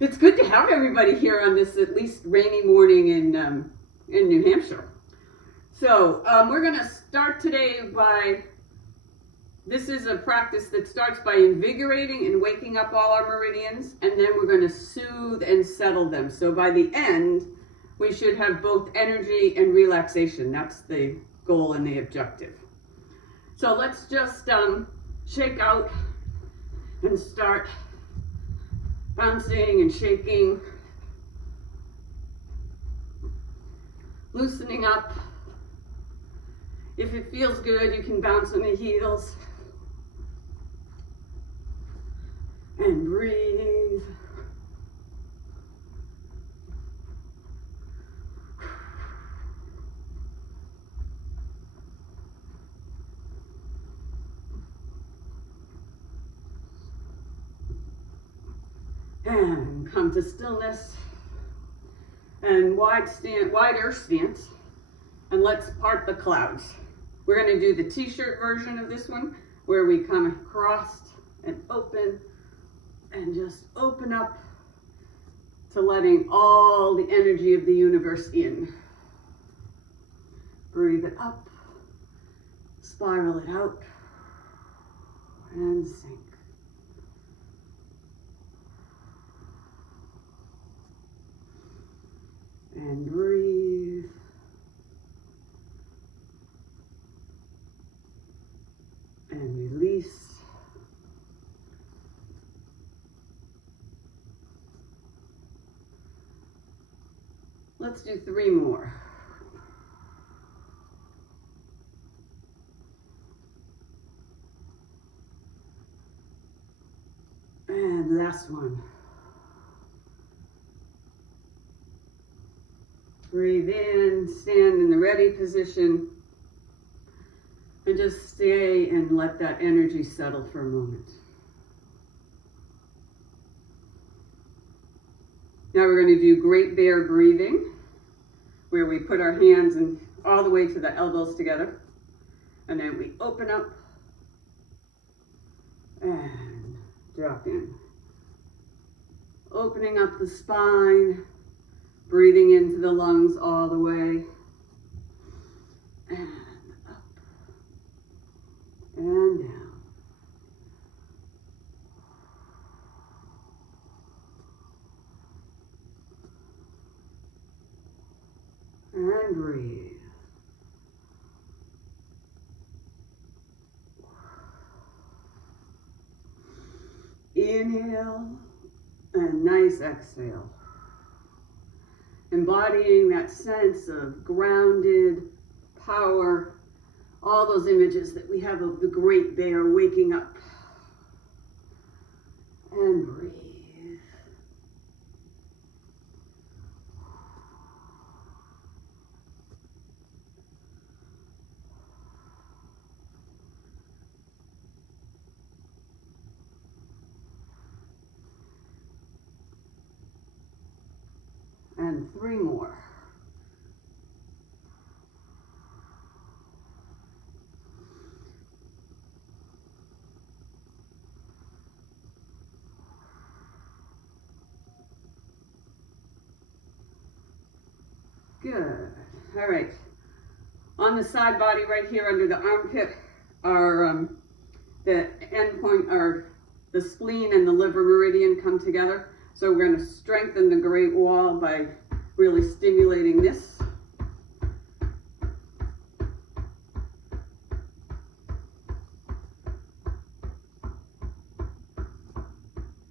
It's good to have everybody here on this at least rainy morning in New Hampshire. So we're going to start today by, this is a practice that starts by invigorating and waking up all our meridians, and then we're going to soothe and settle them. So by the end, we should have both energy and relaxation. That's the goal and the objective. So let's just shake out and start bouncing and shaking, loosening up. If it feels good, you can bounce on the heels and breathe. And come to stillness and wide earth stance, and let's part the clouds. We're going to do the t-shirt version of this one, where we come across and open and just open up to letting all the energy of the universe in. Breathe it up, spiral it out, and sink. And breathe. And release. Let's do 3 more. And last one. Breathe in, stand in the ready position, and just stay and let that energy settle for a moment. Now we're going to do Great Bear breathing, where we put our hands in all the way to the elbows together, and then we open up and drop in. Opening up the spine, breathing into the lungs all the way, and up, and down. And breathe. Inhale, and nice exhale. Embodying that sense of grounded power, all those images that we have of the great bear waking up. And breathe. And 3 more. Good. All right. On the side body right here under the armpit are the end point are the spleen and the liver meridian come together. So we're going to strengthen the great wall by really stimulating this.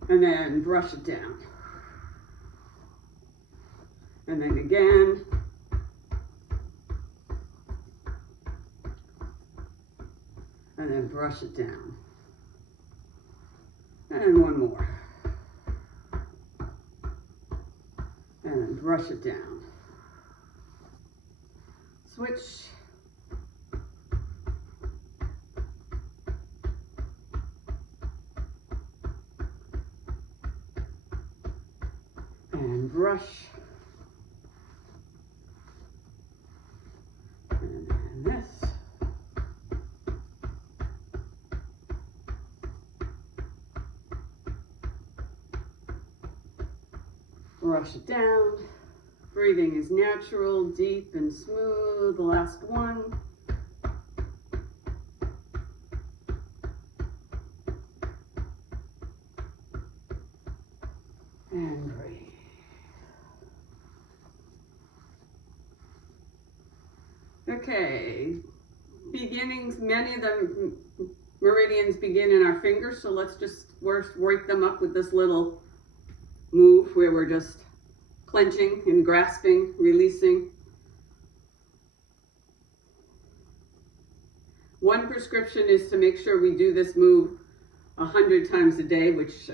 And then brush it down. And then again. And then brush it down. And one more. And then brush it down. Switch. And brush. And then this. Brush it down. Breathing is natural, deep and smooth. The last one. And breathe. Okay, beginnings, many of the meridians begin in our fingers, so let's just wake them up with this little move where we're just clenching and grasping, releasing. One prescription is to make sure we do this move 100 times a day, which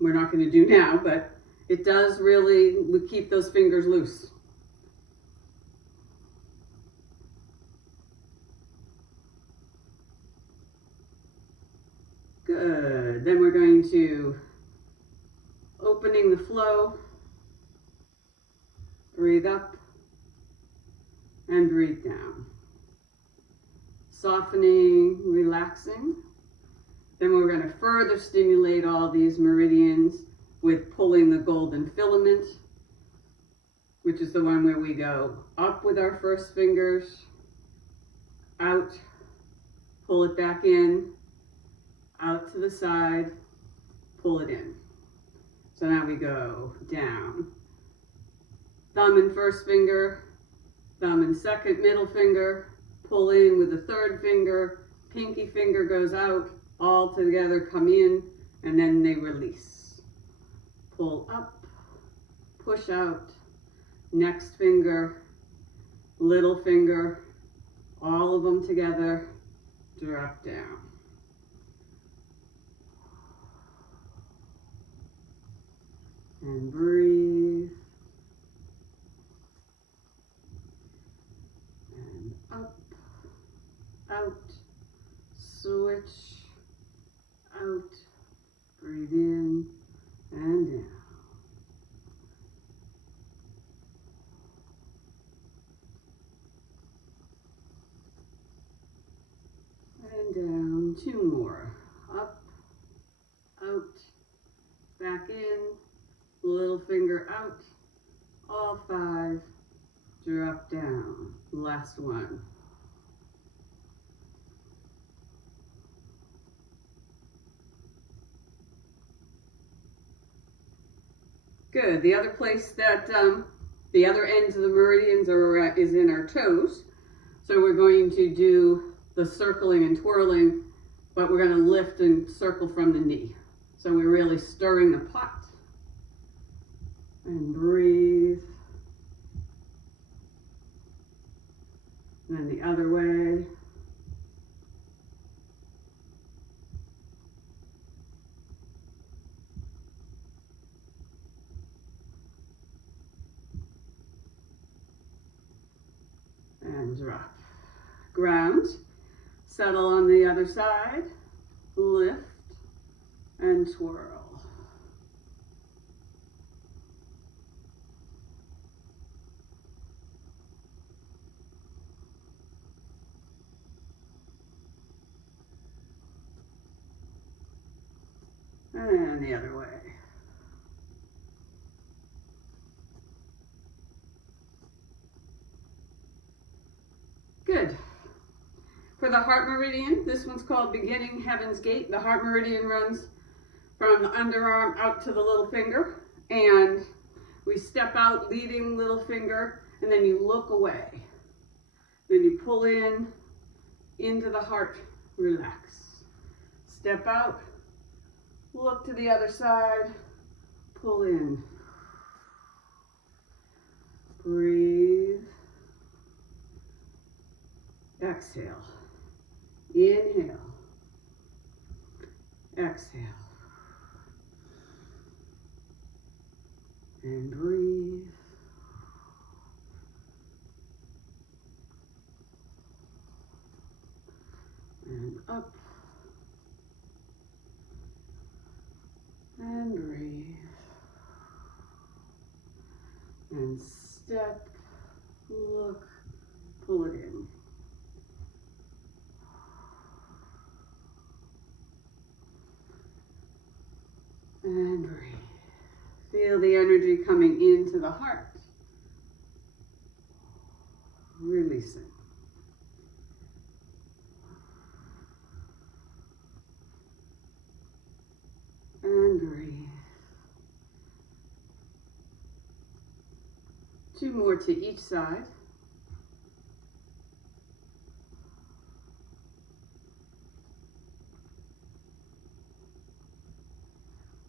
we're not going to do now, but it does really keep those fingers loose. Good. Then we're going to opening the flow. Breathe up and breathe down. Softening, relaxing. Then we're going to further stimulate all these meridians with pulling the golden filament, which is the one where we go up with our first fingers, out, pull it back in, out to the side, pull it in. So now we go down. Thumb and first finger, thumb and second middle finger, pull in with the third finger, pinky finger goes out, all together come in, and then they release. Pull up, push out, next finger, little finger, all of them together, drop down. And breathe. And up, out, switch, out, breathe in and down. And down, two more. Up, out, back in, little finger out, all five, drop down. Last one. Good. The other place that the other ends of the meridians is in our toes. So we're going to do the circling and twirling, but we're going to lift and circle from the knee. So we're really stirring the pot. And breathe. And then the other way. And drop. Ground. Settle on the other side. Lift and twirl. And the other way. Good. For the heart meridian, this one's called Beginning Heaven's Gate. The heart meridian runs from the underarm out to the little finger. And we step out, leading little finger, and then you look away. Then you pull in, into the heart, relax. Step out. Look to the other side, pull in, breathe, exhale, inhale, exhale, and breathe, and up, and breathe, and step, look, pull it in. And breathe. Feel Feel the energy coming into the heart. Releasing. And breathe. 2 more to each side.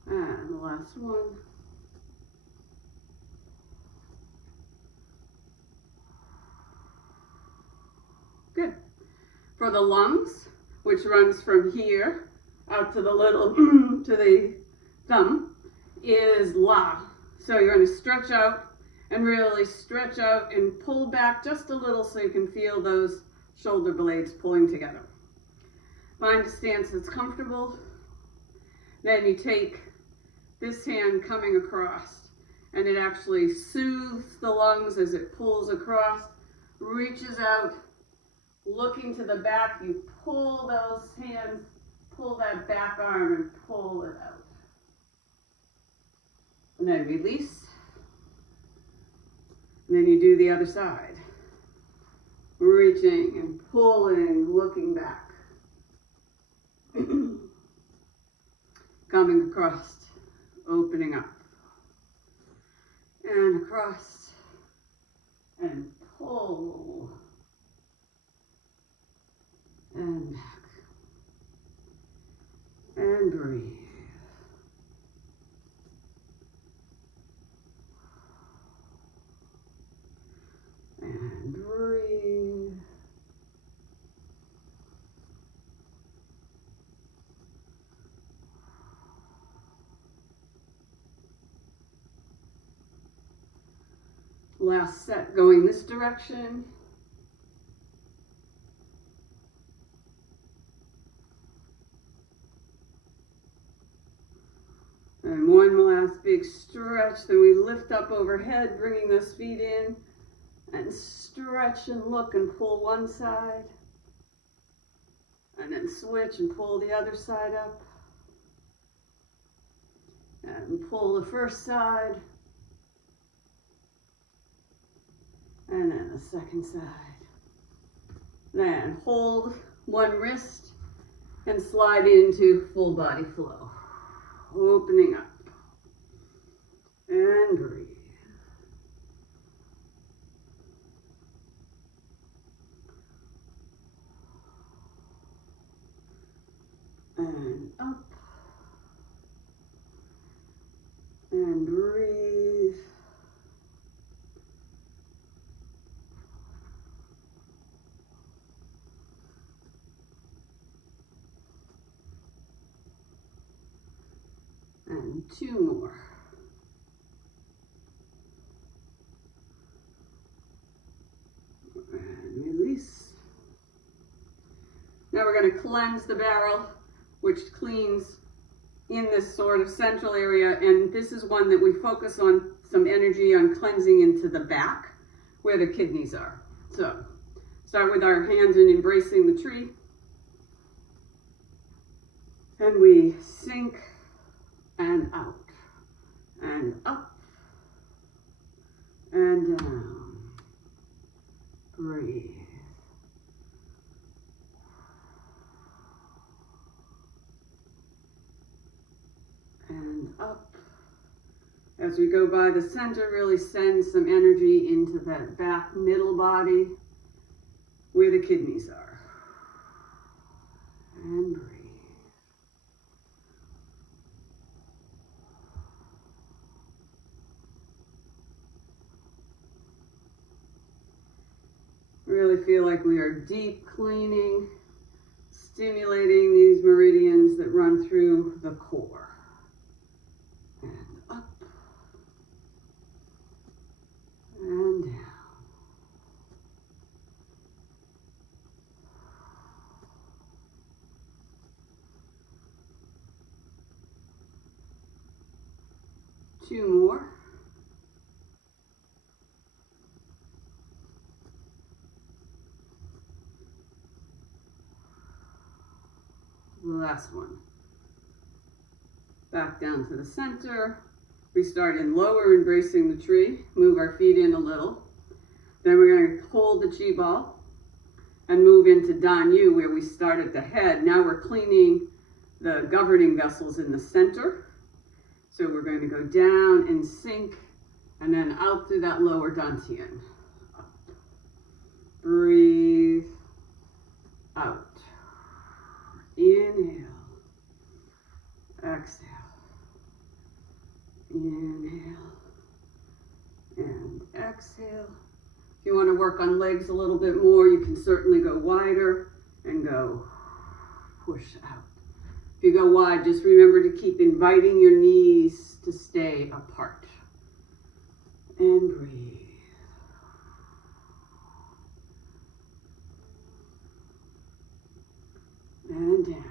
And the last one. Good. For the lungs, which runs from here out to the little, to the thumb, is La. So you're going to stretch out and really stretch out and pull back just a little so you can feel those shoulder blades pulling together. Find a stance that's comfortable. Then you take this hand coming across, and it actually soothes the lungs as it pulls across, reaches out, looking to the back. You pull those hands, pull that back arm and pull it out. And then release. And then you do the other side. Reaching and pulling, looking back. Coming across, opening up. And across. And pull. And back. And breathe. And breathe. Last set going this direction. And one last big stretch. Then we lift up overhead, bringing those feet in. And stretch and look and pull one side. And then switch and pull the other side up. And pull the first side. And then the second side. Then hold one wrist and slide into full body flow. Opening up. And breathe. And up. And breathe. And 2 more. And release. Now we're going to cleanse the barrel, which cleans in this sort of central area, and this is one that we focus on some energy on cleansing into the back where the kidneys are. So start with our hands in embracing the tree, and we sink and out and up and down. Breathe. And up. As we go by the center, really send some energy into that back middle body where the kidneys are. And breathe. Really feel like we are deep cleaning, stimulating these meridians that run through the core. And up. And down. Two more. The last one. Back down to the center. We start in lower, embracing the tree, move our feet in a little. Then we're going to hold the chi ball and move into Dan Yu, where we start at the head. Now we're cleaning the governing vessels in the center. So we're going to go down and sink, and then out through that lower dantian. Up. Breathe. Out. Inhale. Exhale. Inhale. And exhale. If you want to work on legs a little bit more, you can certainly go wider and go push out. If you go wide, just remember to keep inviting your knees to stay apart. And breathe. And down.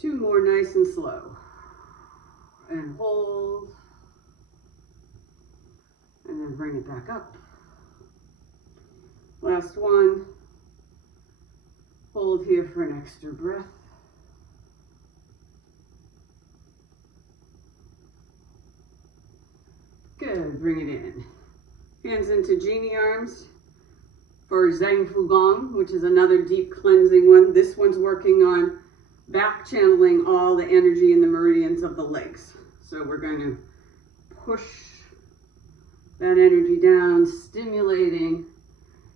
Two more, nice and slow. And hold. And then bring it back up. Last one. Hold here for an extra breath. Good, bring it in. Hands into genie arms for Zhang Fugong, which is another deep cleansing one. This one's working on back channeling all the energy in the meridians of the legs. So we're going to push that energy down, stimulating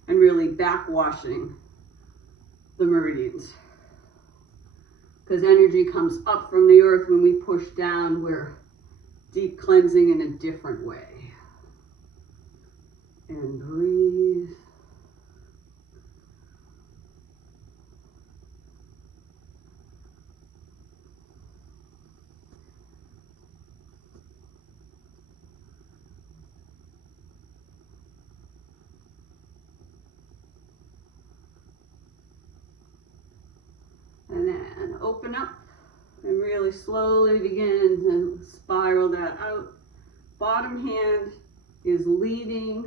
and really backwashing the meridians. Because energy comes up from the earth when we push down, we're deep cleansing in a different way. And breathe. And then open up and really slowly begin to spiral that out. Bottom hand is leading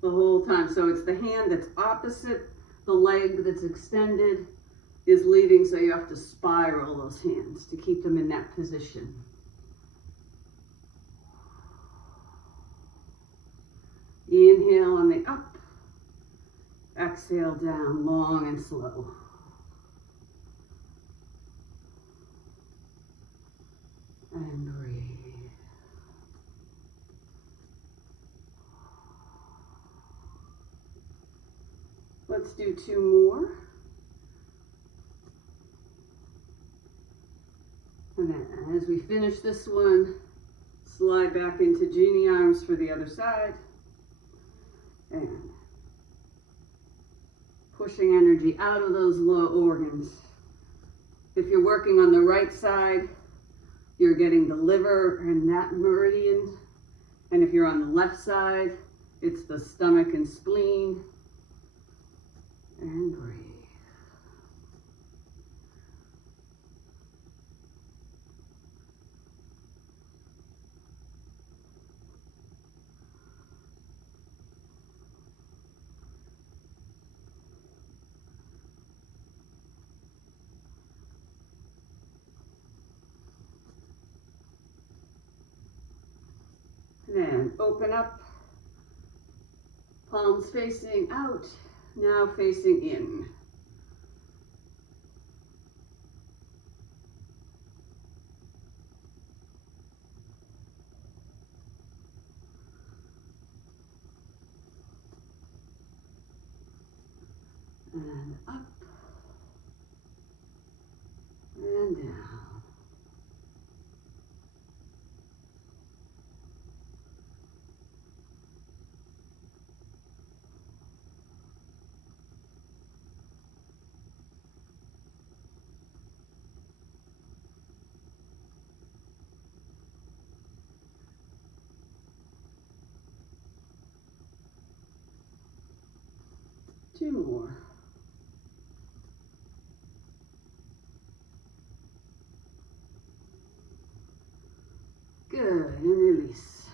the whole time. So it's the hand that's opposite the leg that's extended is leading. So you have to spiral those hands to keep them in that position. Inhale on the up. Exhale down, long and slow. And breathe. Let's do two more. And then as we finish this one, slide back into genie arms for the other side. And pushing energy out of those low organs. If you're working on the right side, you're getting the liver and that meridian. And if you're on the left side, it's the stomach and spleen. And breathe. And open up, palms facing out, now facing in. And up, and down. Two more. Good, and release.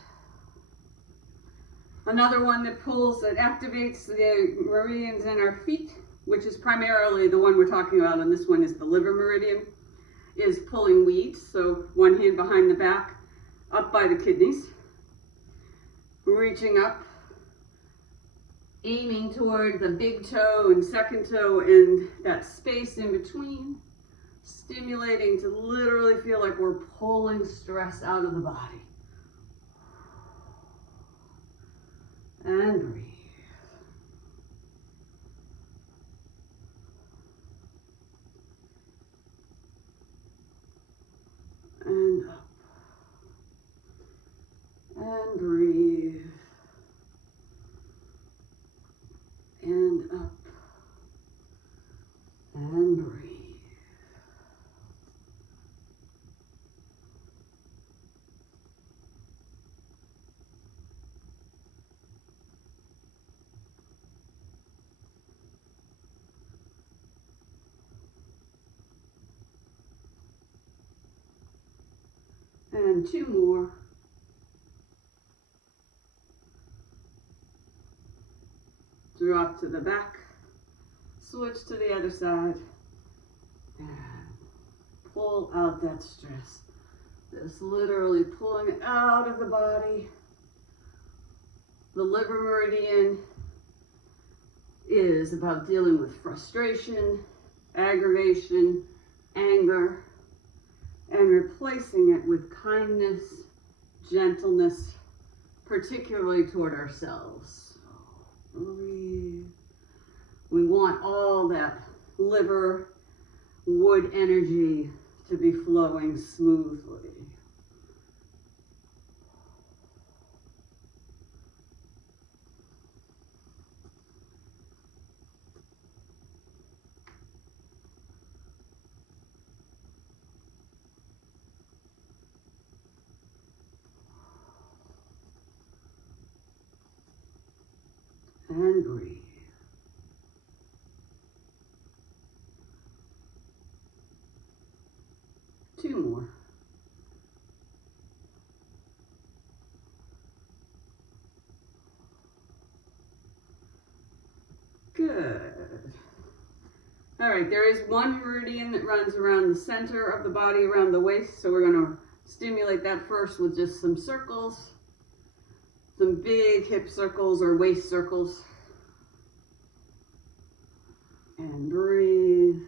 Another one that pulls, that activates the meridians in our feet, which is primarily the one we're talking about, and this one is the liver meridian, is pulling weeds. So one hand behind the back, up by the kidneys, reaching up, aiming toward the big toe and second toe and that space in between, stimulating to literally feel like we're pulling stress out of the body. And breathe. And up. And breathe. And up. And breathe. And two more. Drop to the back, switch to the other side, and pull out that stress. Just literally pulling it out of the body. The liver meridian is about dealing with frustration, aggravation, anger, and replacing it with kindness, gentleness, particularly toward ourselves. Breathe. We want all that liver wood energy to be flowing smoothly. And breathe. Two more. Good. All right, there is one meridian that runs around the center of the body, around the waist, so we're going to stimulate that first with just some circles. Some big hip circles or waist circles. And breathe.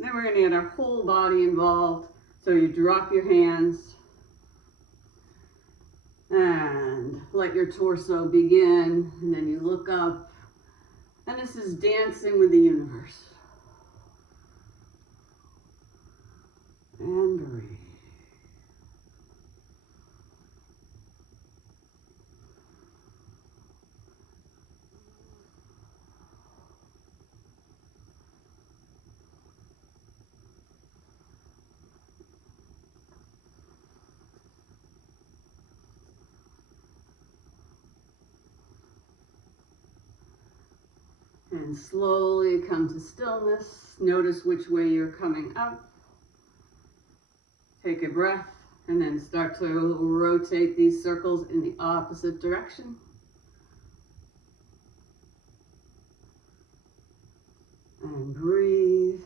Then we're going to get our whole body involved. So you drop your hands and let your torso begin. And then you look up. And this is dancing with the universe. And breathe. And slowly come to stillness. Notice which way you're coming up. Take a breath and then start to rotate these circles in the opposite direction. And breathe.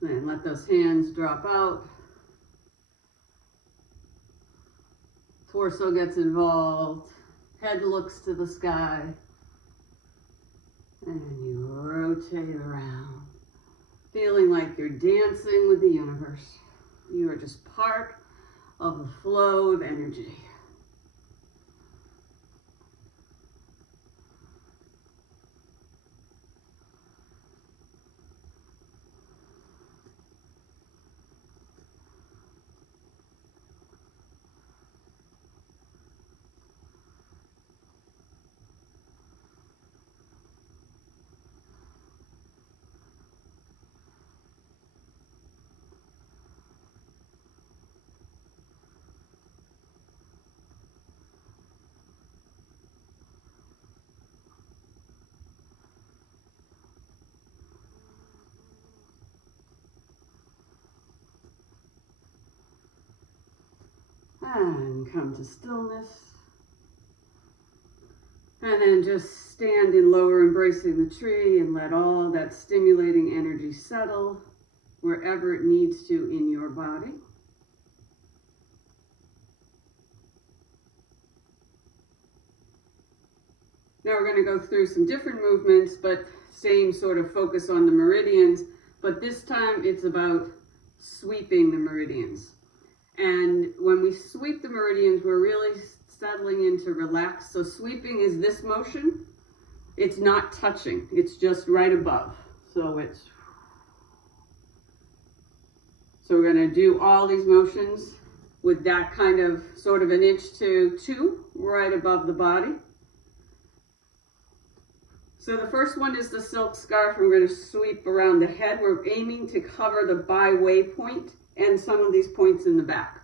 And let those hands drop out. Torso gets involved, head looks to the sky, and you rotate around, feeling like you're dancing with the universe. You are just part of the flow of energy. And come to stillness. And then just stand in lower embracing the tree and let all that stimulating energy settle wherever it needs to in your body. Now we're going to go through some different movements, but same sort of focus on the meridians, but this time it's about sweeping the meridians. And when we sweep the meridians, we're really settling into relax. So sweeping is this motion. It's not touching. It's just right above. So we're going to do all these motions with that kind of sort of 1 inch to 2 right above the body. So the first one is the silk scarf. We're going to sweep around the head. We're aiming to cover the by-way point and some of these points in the back.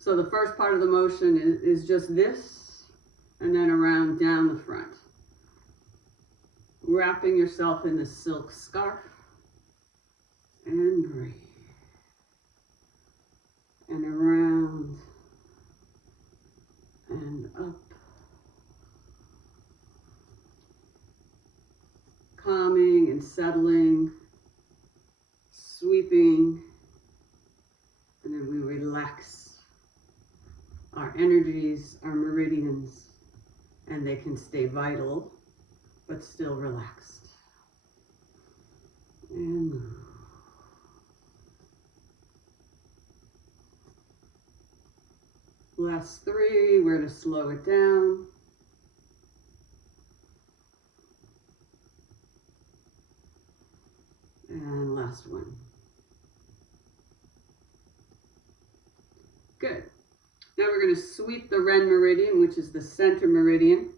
So the first part of the motion is just this, and then around down the front. Wrapping yourself in the silk scarf, and breathe. And around, and up. Calming and settling, sweeping, and then we relax our energies, our meridians, and they can stay vital, but still relaxed. And move. Last 3, we're going to slow it down. And last one. Good. Now we're going to sweep the Ren meridian, which is the center meridian.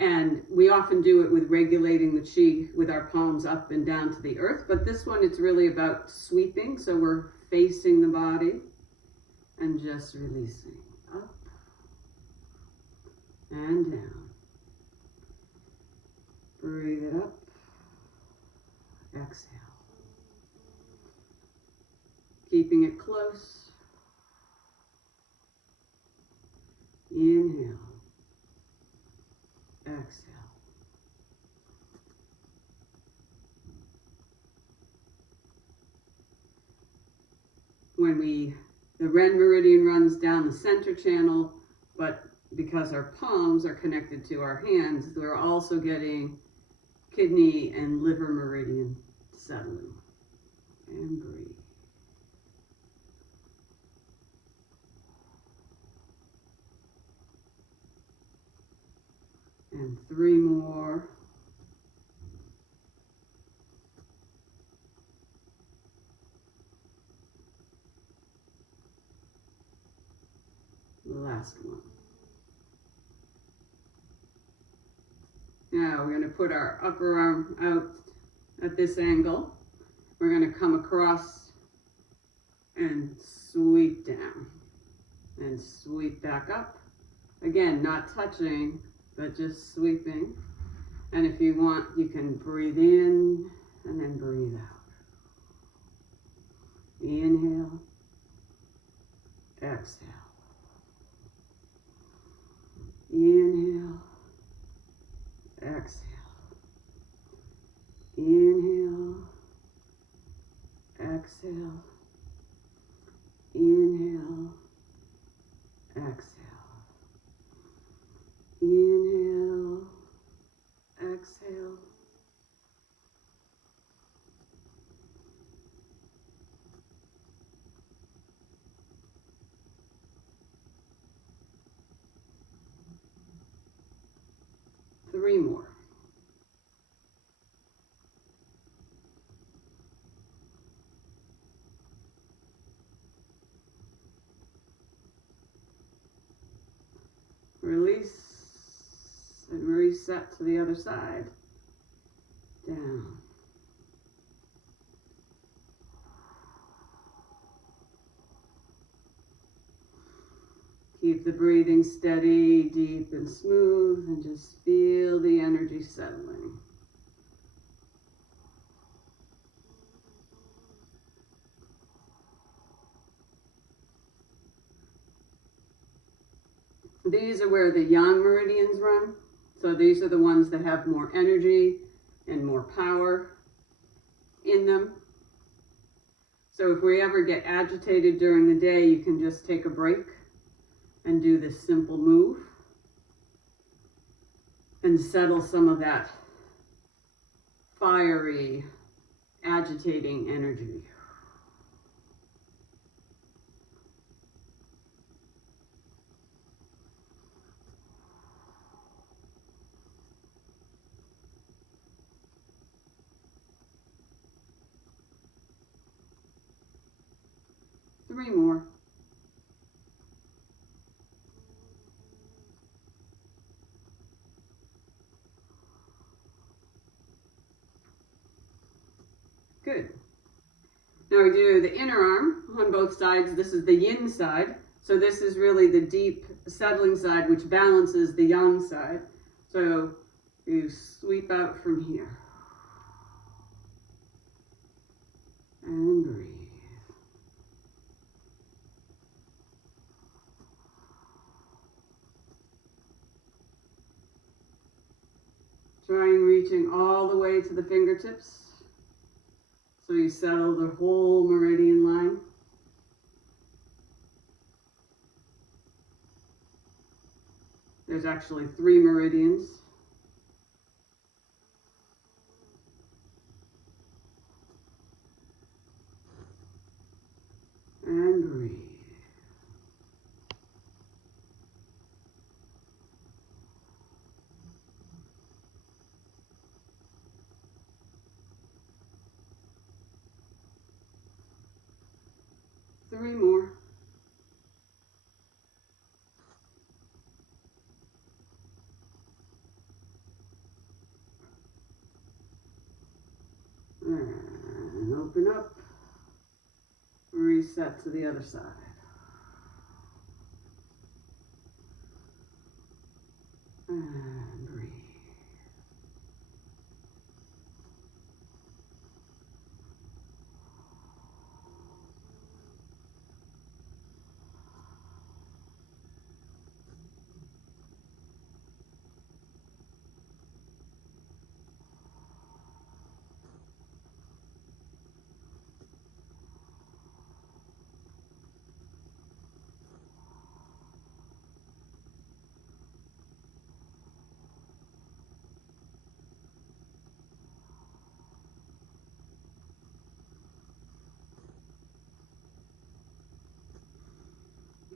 And we often do it with regulating the chi with our palms up and down to the earth. But this one, it's really about sweeping. So we're facing the body and just releasing. Up and down. Breathe it up. Exhale. Keeping it close. Inhale. Exhale. The Ren meridian runs down the center channel, but because our palms are connected to our hands, we're also getting kidney and liver meridian settling. And breathe. And 3 more. Last one. Now we're going to put our upper arm out at this angle. We're going to come across and sweep down and sweep back up. Again, not touching, but just sweeping. And if you want, you can breathe in and then breathe out. Inhale, exhale. Inhale, exhale. Inhale, exhale. Inhale, exhale. Inhale, exhale. Three more. Release and reset to the other side. Down. Keep the breathing steady, deep and smooth, and just feel the energy settling. These are where the yang meridians run. So these are the ones that have more energy and more power in them. So if we ever get agitated during the day, you can just take a break and do this simple move and settle some of that fiery, agitating energy. Three more. Good. Now we do the inner arm on both sides. This is the yin side. So this is really the deep settling side, which balances the yang side. So you sweep out from here. And breathe. Trying reaching all the way to the fingertips. So you settle the whole meridian line. There's actually 3 meridians. And breathe. Three more. And open up. Reset to the other side. And breathe.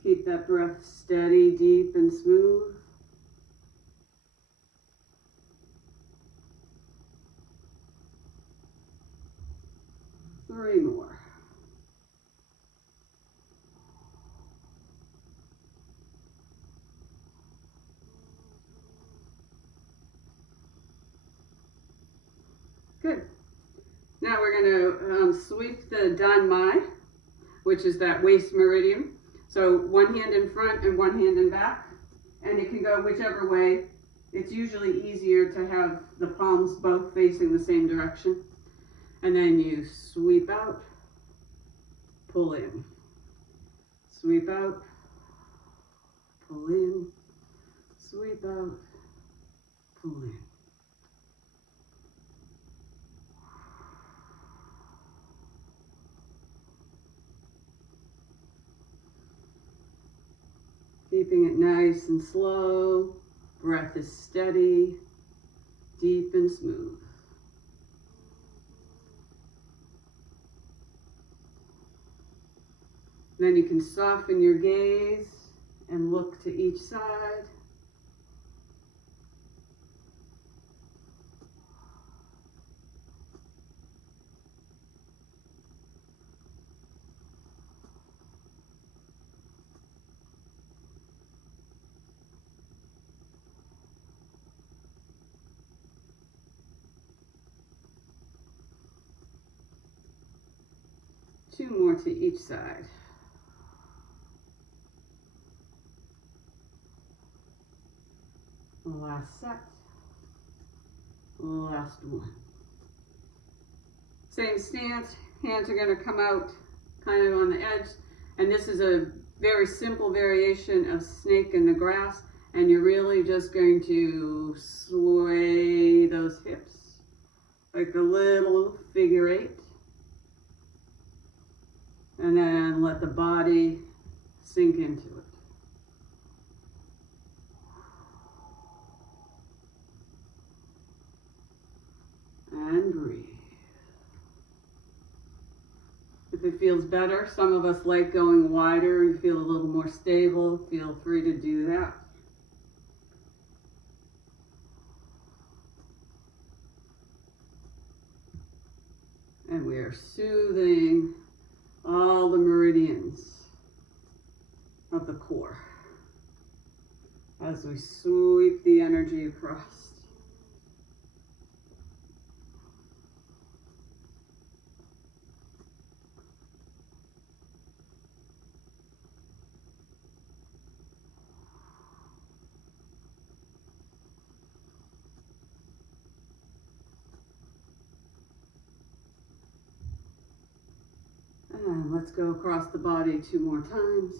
Keep that breath steady, deep, and smooth. Three more. Good. Now we're going to sweep the Dan Mai, which is that waist meridian. So one hand in front and one hand in back, and it can go whichever way. It's usually easier to have the palms both facing the same direction. And then you sweep out, pull in. Sweep out, pull in, sweep out, pull in. Keeping it nice and slow. Breath is steady, deep and smooth. Then you can soften your gaze and look to each side. Two more to each side. Last set. Last one. Same stance. Hands are going to come out kind of on the edge. And this is a very simple variation of snake in the grass, and you're really just going to sway those hips like a little figure eight, and then let the body sink into it. And breathe. If it feels better, some of us like going wider and feel a little more stable, feel free to do that. And we are soothing all the meridians of the core as we sweep the energy across. And let's go across the body 2 more times.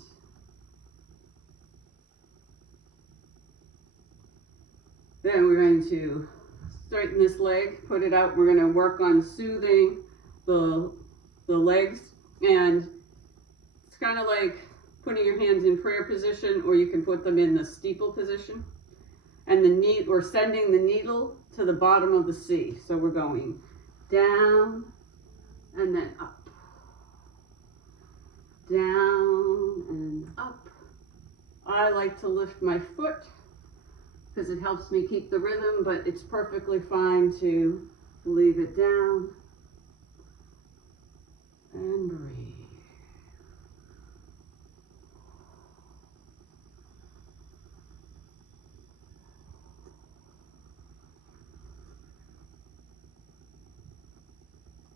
Then we're going to straighten this leg, put it out. We're going to work on soothing the legs. And it's kind of like putting your hands in prayer position, or you can put them in the steeple position. And we're sending the needle to the bottom of the C. So we're going down and then up. Down and up. I like to lift my foot because it helps me keep the rhythm, but it's perfectly fine to leave it down and breathe.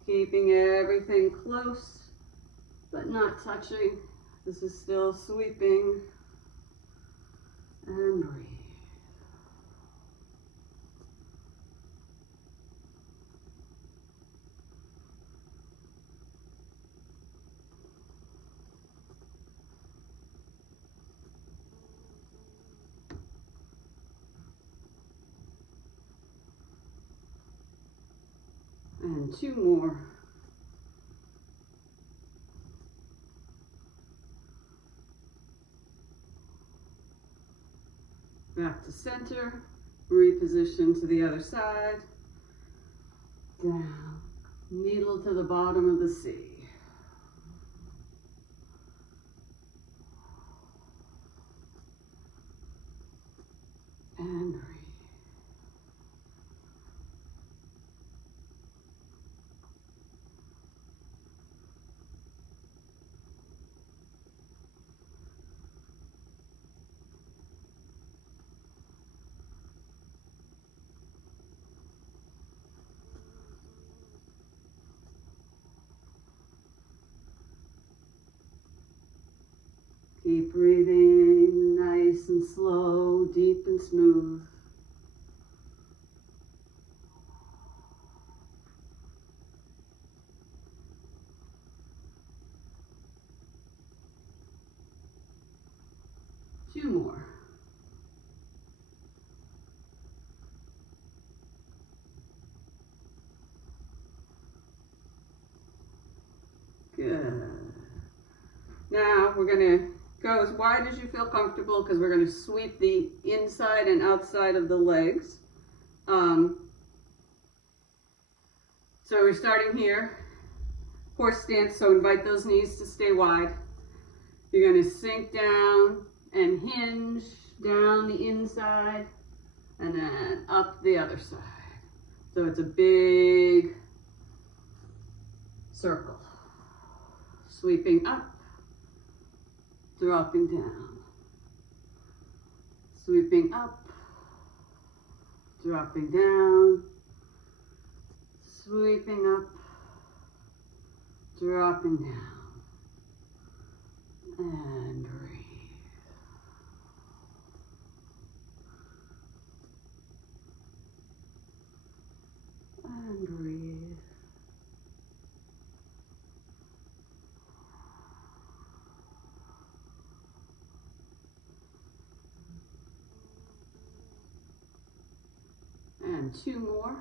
Keeping everything close, but not touching. This is still sweeping and breathe. And 2 more. Back to center, reposition to the other side, down, needle to the bottom of the C. And breathe. Keep breathing nice and slow, deep and smooth. Two more. Good. Now we're going to go as wide as you feel comfortable, because we're going to sweep the inside and outside of the legs. So we're starting here, horse stance, so invite those knees to stay wide. You're going to sink down and hinge down the inside and then up the other side. So it's a big circle. Sweeping up, dropping down. Sweeping up, dropping down. Sweeping up, dropping down. And breathe. And breathe. And 2 more.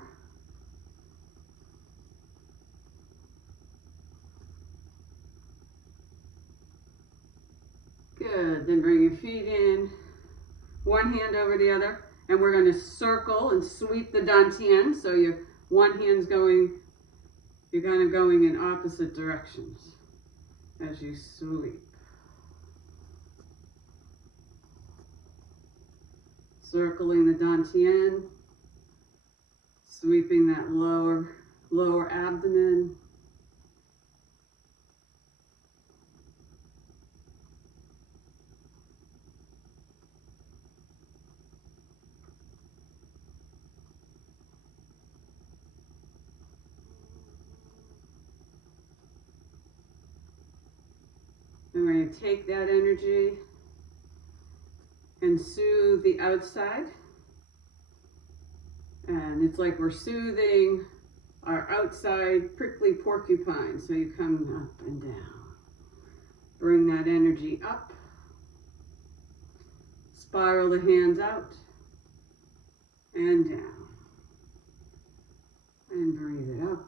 Good. Then bring your feet in, one hand over the other, and we're going to circle and sweep the dantian. So your one hand's going, you're kind of going in opposite directions as you sweep. Circling the dantian, sweeping that lower abdomen. And we're going to take that energy and soothe the outside. And it's like we're soothing our outside prickly porcupine. So you come up and down. Bring that energy up. Spiral the hands out and down. And breathe it up.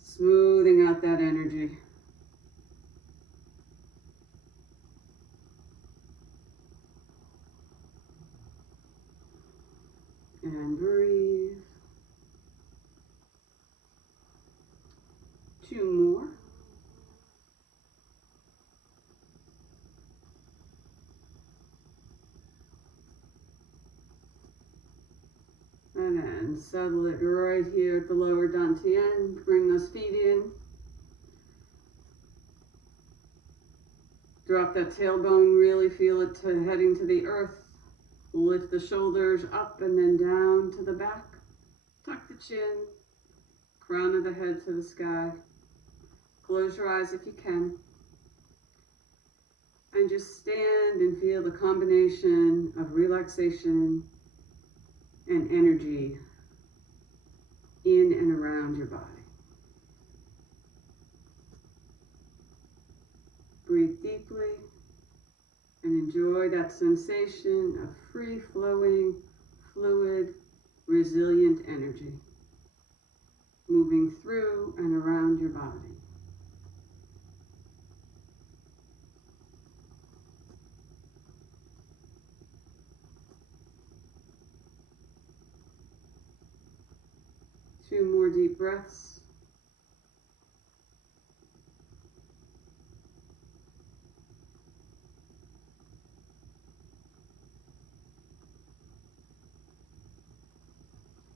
Smoothing out that energy. And breathe. 2 more. And then settle it right here at the lower dantian. Bring those feet in. Drop that tailbone, really feel it heading to the earth. Lift the shoulders up and then down to the back. Tuck the chin. Crown of the head to the sky. Close your eyes if you can. And just stand and feel the combination of relaxation and energy in and around your body. Breathe deeply and enjoy that sensation of free-flowing, fluid, resilient energy moving through and around your body. Two more deep breaths.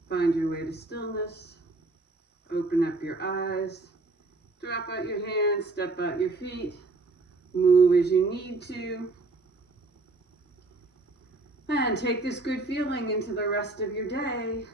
Find your way to stillness. Open up your eyes. Drop out your hands, step out your feet. Move as you need to. And take this good feeling into the rest of your day.